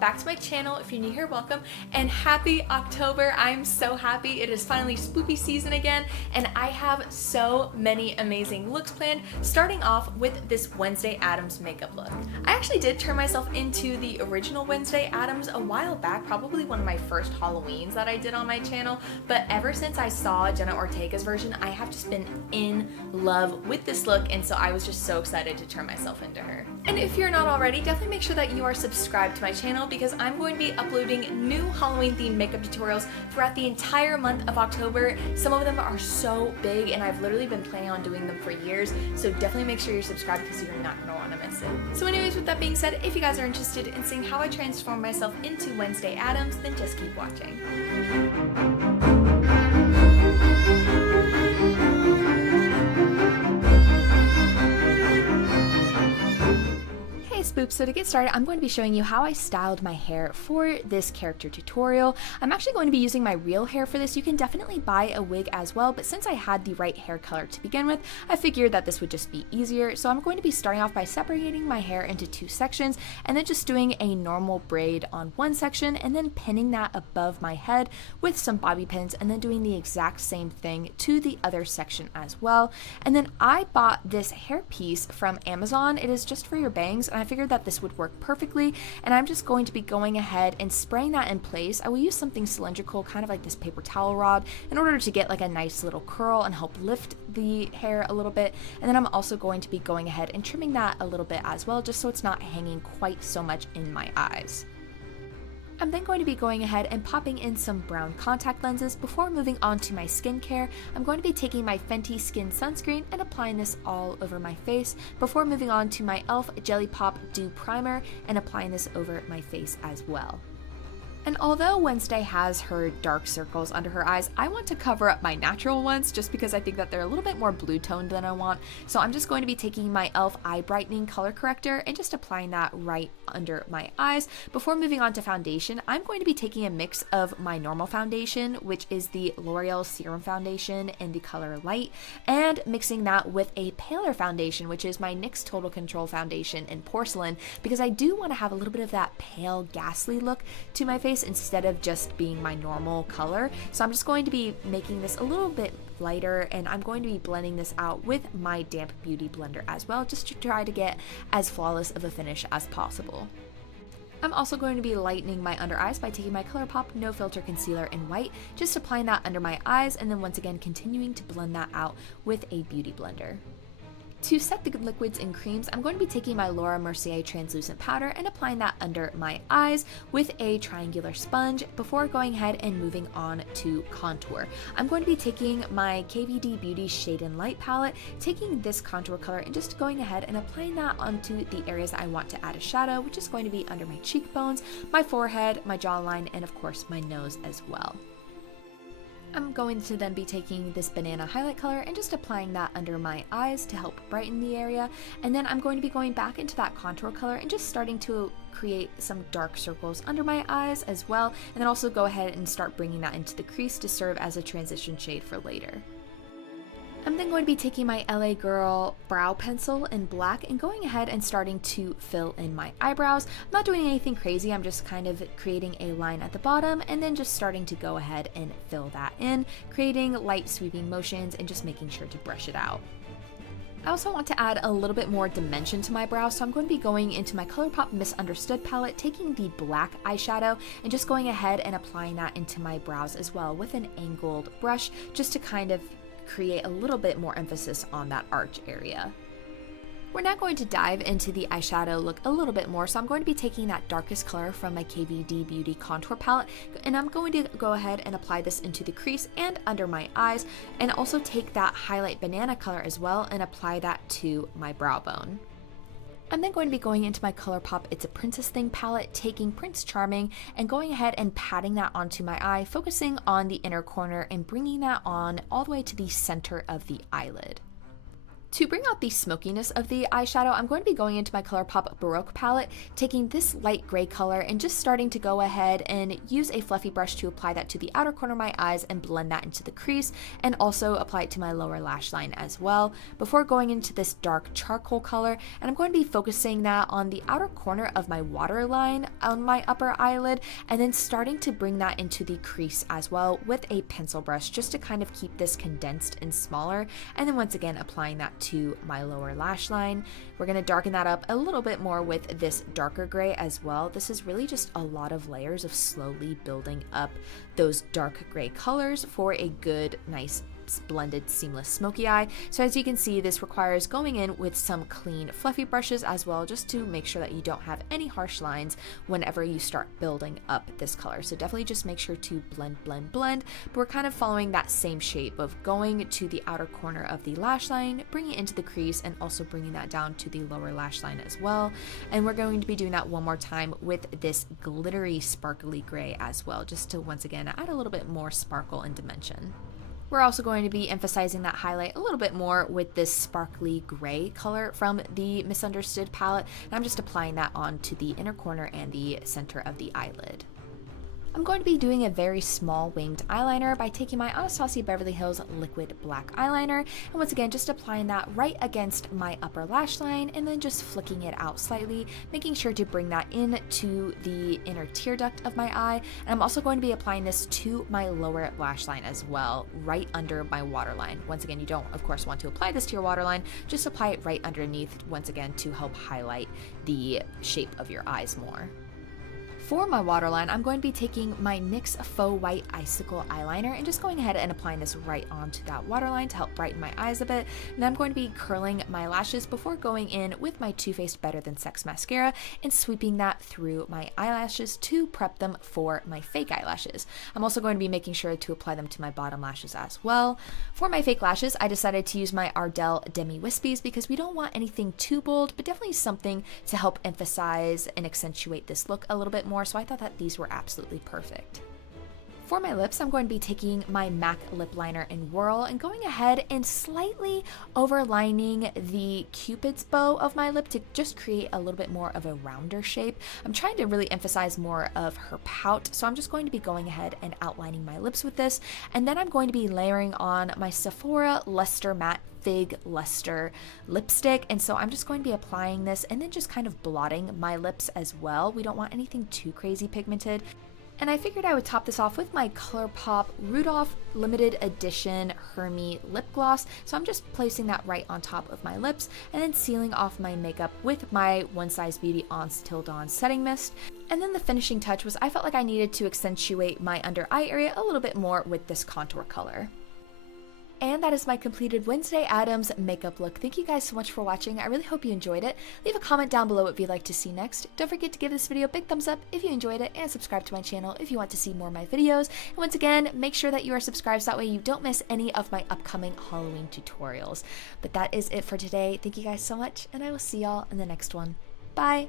back to my channel. If you're new here, welcome, and happy October. I'm so happy. It is finally spoopy season again, and I have so many amazing looks planned, starting off with this Wednesday Addams makeup look. I actually did turn myself into the original Wednesday Addams a while back, probably one of my first Halloweens that I did on my channel, but ever since I saw Jenna Ortega's version, I have just been in love with this look, and so I was just so excited to turn myself into her. And if you're not already, definitely make sure that you are subscribed to my channel because I'm going to be uploading new Halloween themed makeup tutorials throughout the entire month of October. Some of them are so big and I've literally been planning on doing them for years, so definitely make sure you're subscribed because you're not going to want to miss it. So anyways, with that being said, if you guys are interested in seeing how I transform myself into Wednesday Addams, then just keep watching. Spoops. So to get started, I'm going to be showing you how I styled my hair for this character tutorial. I'm actually going to be using my real hair for this. You can definitely buy a wig as well, but since I had the right hair color to begin with, I figured that this would just be easier. So I'm going to be starting off by separating my hair into two sections and then just doing a normal braid on one section and then pinning that above my head with some bobby pins and then doing the exact same thing to the other section as well. And then I bought this hair piece from Amazon. It is just for your bangs, and I figured that this would work perfectly, and I'm just going to be going ahead and spraying that in place. I will use something cylindrical, kind of like this paper towel rod, in order to get like a nice little curl and help lift the hair a little bit. And then I'm also going to be going ahead and trimming that a little bit as well, just so it's not hanging quite so much in my eyes. I'm then going to be going ahead and popping in some brown contact lenses. Before moving on to my skincare, I'm going to be taking my Fenty Skin Sunscreen and applying this all over my face before moving on to my e.l.f. Jelly Pop Dew Primer and applying this over my face as well. And although Wednesday has her dark circles under her eyes, I want to cover up my natural ones just because I think that they're a little bit more blue toned than I want. So I'm just going to be taking my e.l.f. Eye Brightening Color Corrector and just applying that right under my eyes. Before moving on to foundation, I'm going to be taking a mix of my normal foundation, which is the L'Oreal Serum Foundation in the color Light, and mixing that with a paler foundation, which is my NYX Total Control Foundation in Porcelain, because I do want to have a little bit of that pale, ghastly look to my face instead of just being my normal color. So I'm just going to be making this a little bit lighter, and I'm going to be blending this out with my damp beauty blender as well, just to try to get as flawless of a finish as possible. I'm also going to be lightening my under eyes by taking my ColourPop No Filter Concealer in white, just applying that under my eyes, and then once again continuing to blend that out with a beauty blender. To set the liquids and creams, I'm going to be taking my Laura Mercier translucent powder and applying that under my eyes with a triangular sponge before going ahead and moving on to contour. I'm going to be taking my KVD Beauty Shade and Light palette, taking this contour color and just going ahead and applying that onto the areas that I want to add a shadow, which is going to be under my cheekbones, my forehead, my jawline, and of course my nose as well. I'm going to then be taking this banana highlight color and just applying that under my eyes to help brighten the area, and then I'm going to be going back into that contour color and just starting to create some dark circles under my eyes as well, and then also go ahead and start bringing that into the crease to serve as a transition shade for later. I'm then going to be taking my LA Girl brow pencil in black and going ahead and starting to fill in my eyebrows. I'm not doing anything crazy, I'm just kind of creating a line at the bottom and then just starting to go ahead and fill that in, creating light sweeping motions and just making sure to brush it out. I also want to add a little bit more dimension to my brows, so I'm going to be going into my ColourPop Misunderstood palette, taking the black eyeshadow and just going ahead and applying that into my brows as well with an angled brush, just to kind of create a little bit more emphasis on that arch area. We're now going to dive into the eyeshadow look a little bit more, so I'm going to be taking that darkest color from my KVD Beauty Contour Palette, and I'm going to go ahead and apply this into the crease and under my eyes, and also take that highlight banana color as well and apply that to my brow bone. I'm then going to be going into my ColourPop It's a Princess Thing palette, taking Prince Charming and going ahead and patting that onto my eye, focusing on the inner corner and bringing that on all the way to the center of the eyelid. To bring out the smokiness of the eyeshadow, I'm going to be going into my ColourPop Baroque palette, taking this light gray color and just starting to go ahead and use a fluffy brush to apply that to the outer corner of my eyes and blend that into the crease, and also apply it to my lower lash line as well, before going into this dark charcoal color. And I'm going to be focusing that on the outer corner of my waterline on my upper eyelid, and then starting to bring that into the crease as well with a pencil brush, just to kind of keep this condensed and smaller, and then once again applying that to my lower lash line. We're going to darken that up a little bit more with this darker gray as well. This is really just a lot of layers of slowly building up those dark gray colors for a good, nice, blended, seamless smoky eye. So as you can see, this requires going in with some clean fluffy brushes as well, just to make sure that you don't have any harsh lines whenever you start building up this color. So definitely just make sure to blend, but we're kind of following that same shape of going to the outer corner of the lash line, bringing it into the crease, and also bringing that down to the lower lash line as well. And we're going to be doing that one more time with this glittery sparkly gray as well, just to once again add a little bit more sparkle and dimension. We're also going to be emphasizing that highlight a little bit more with this sparkly gray color from the Misunderstood palette, and I'm just applying that onto the inner corner and the center of the eyelid. I'm going to be doing a very small winged eyeliner by taking my Anastasia Beverly Hills liquid black eyeliner, and once again just applying that right against my upper lash line, and then just flicking it out slightly, making sure to bring that into the inner tear duct of my eye. And I'm also going to be applying this to my lower lash line as well, right under my waterline. Once again, you don't of course want to apply this to your waterline, just apply it right underneath, once again to help highlight the shape of your eyes more. For my waterline, I'm going to be taking my NYX Faux White Icicle eyeliner and just going ahead and applying this right onto that waterline to help brighten my eyes a bit. And then I'm going to be curling my lashes before going in with my Too Faced Better Than Sex mascara and sweeping that through my eyelashes to prep them for my fake eyelashes. I'm also going to be making sure to apply them to my bottom lashes as well. For my fake lashes, I decided to use my Ardell Demi Wispies because we don't want anything too bold, but definitely something to help emphasize and accentuate this look a little bit more. So I thought that these were absolutely perfect. For my lips, I'm going to be taking my MAC lip liner in Whirl and going ahead and slightly overlining the Cupid's bow of my lip to just create a little bit more of a rounder shape. I'm trying to really emphasize more of her pout, so I'm just going to be going ahead and outlining my lips with this, and then I'm going to be layering on my Sephora Luster Matte Fig Luster lipstick, and so I'm just going to be applying this and then just kind of blotting my lips as well. We don't want anything too crazy pigmented. And I figured I would top this off with my ColourPop Rudolph Limited Edition Hermie Lip Gloss. So I'm just placing that right on top of my lips and then sealing off my makeup with my One Size Beauty Honest Till Dawn Setting Mist. And then the finishing touch was I felt like I needed to accentuate my under eye area a little bit more with this contour color. And that is my completed Wednesday Addams makeup look. Thank you guys so much for watching. I really hope you enjoyed it. Leave a comment down below what you'd like to see next. Don't forget to give this video a big thumbs up if you enjoyed it, and subscribe to my channel if you want to see more of my videos. And once again, make sure that you are subscribed so that way you don't miss any of my upcoming Halloween tutorials. But that is it for today. Thank you guys so much, and I will see y'all in the next one. Bye!